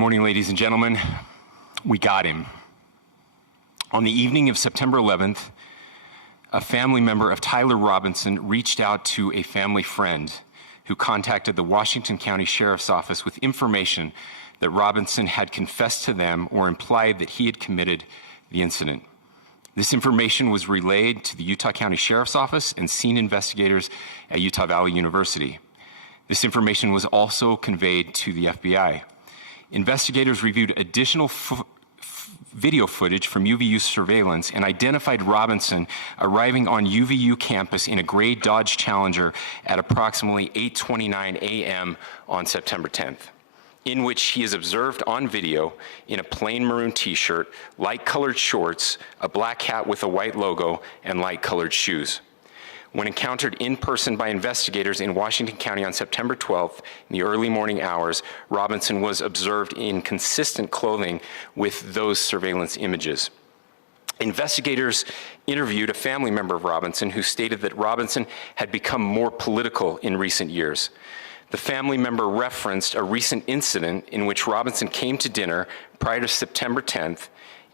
morning, ladies and gentlemen. We got him. On the evening of September 11th, a family member of Tyler Robinson reached out to a family friend who contacted the Washington County Sheriff's Office with information that Robinson had confessed to them or implied that he had committed the incident. This information was relayed to the Utah County Sheriff's Office and scene investigators at Utah Valley University. This information was also conveyed to the FBI. Investigators reviewed additional video footage from UVU surveillance and identified Robinson arriving on UVU campus in a gray Dodge Challenger at approximately 8:29 a.m. on September 10th, in which he is observed on video in a plain maroon t-shirt, light-colored shorts, a black hat with a white logo, and light-colored shoes. When encountered in person by investigators in Washington County on September 12th, in the early morning hours, Robinson was observed in consistent clothing with those surveillance images. Investigators interviewed a family member of Robinson who stated that Robinson had become more political in recent years. The family member referenced a recent incident in which Robinson came to dinner prior to September 10th,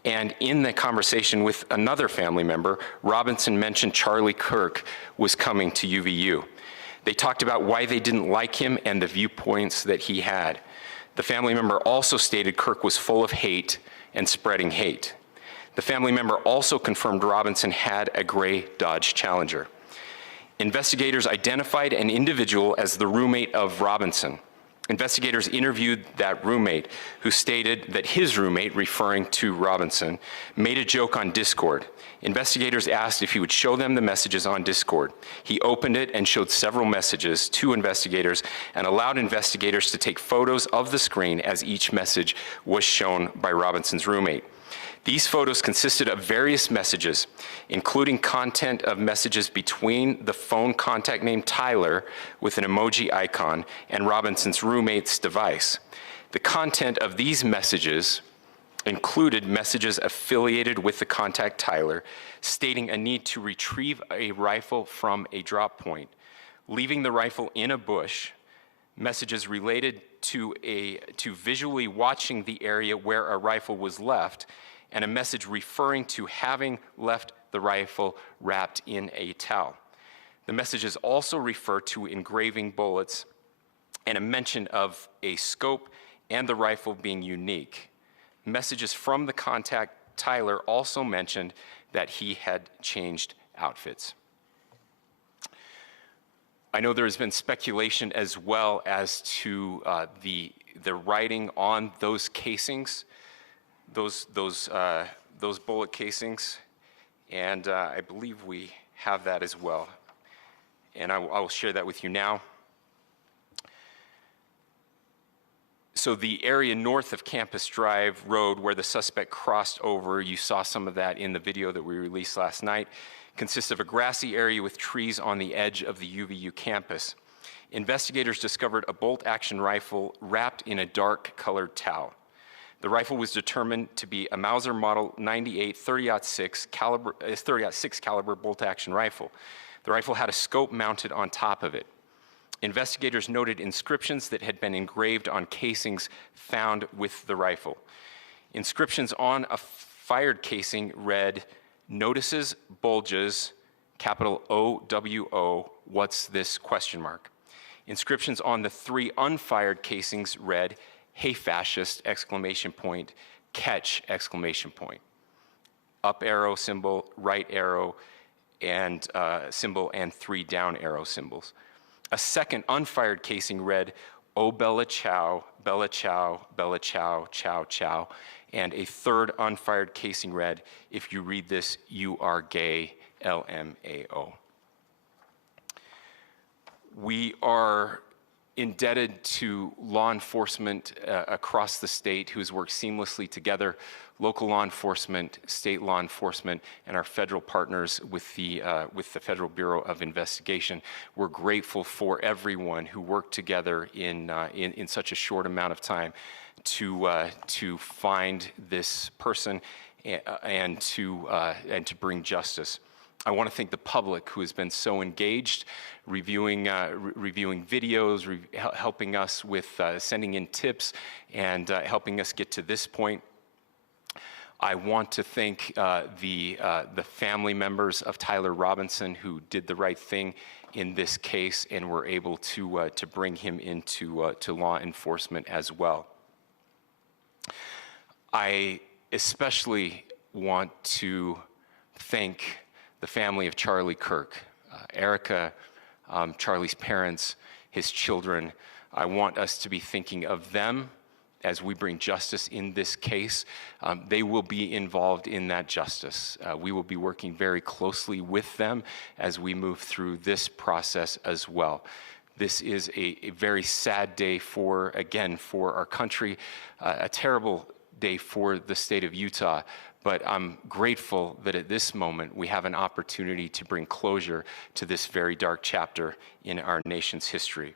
and in the conversation with another family member, Robinson mentioned Charlie Kirk was coming to UVU. They talked about why they didn't like him and the viewpoints that he had. The family member also stated Kirk was full of hate and spreading hate. The family member also confirmed Robinson had a gray Dodge Challenger. Investigators identified an individual as the roommate of Robinson. Investigators interviewed that roommate, who stated that his roommate, referring to Robinson, made a joke on Discord. Investigators asked if he would show them the messages on Discord. He opened it and showed several messages to investigators and allowed investigators to take photos of the screen as each message was shown by Robinson's roommate. These photos consisted of various messages, including content of messages between the phone contact name Tyler with an emoji icon and Robinson's roommate's device. The content of these messages included messages affiliated with the contact Tyler, stating a need to retrieve a rifle from a drop point, leaving the rifle in a bush, messages related to visually watching the area where a rifle was left, and a message referring to having left the rifle wrapped in a towel. The messages also refer to engraving bullets and a mention of a scope and the rifle being unique. Messages from the contact Tyler also mentioned that he had changed outfits. I know there has been speculation as well as to the writing on those casings, those bullet casings, and I believe we have that as well. And I will share that with you now. So the area north of Campus Drive Road where the suspect crossed over, you saw some of that in the video that we released last night, consists of a grassy area with trees on the edge of the UVU campus. Investigators discovered a bolt-action rifle wrapped in a dark-colored towel. The rifle was determined to be a Mauser Model 98 30-06 caliber bolt-action rifle. The rifle had a scope mounted on top of it. Investigators noted inscriptions that had been engraved on casings found with the rifle. Inscriptions on a fired casing read, "Notices, bulges, capital OWO, what's this, question mark." Inscriptions on the 3 unfired casings read, "Hey fascist, exclamation point, catch, exclamation point." Up arrow symbol, right arrow and symbol, and 3 down arrow symbols. A second unfired casing read, "Oh Bella Chow, Bella Chow, Bella Chow, Chow Chow." And a third unfired casing read, "If you read this, you are gay, LMAO." We are indebted to law enforcement across the state who's worked seamlessly together, local law enforcement, state law enforcement, and our federal partners with the Federal Bureau of Investigation. We're grateful for everyone who worked together in such a short amount of time to find this person and to bring justice. I want to thank the public who has been so engaged, reviewing videos, helping us with sending in tips, and helping us get to this point. I want to thank the family members of Tyler Robinson who did the right thing in this case and were able to bring him into to law enforcement as well. I especially want to thank the family of Charlie Kirk, Erica, Charlie's parents, his children. I want us to be thinking of them as we bring justice in this case. They will be involved in that justice. We will be working very closely with them as we move through this process as well. This is a very sad day for our country, a terrible day for the state of Utah, but I'm grateful that at this moment we have an opportunity to bring closure to this very dark chapter in our nation's history.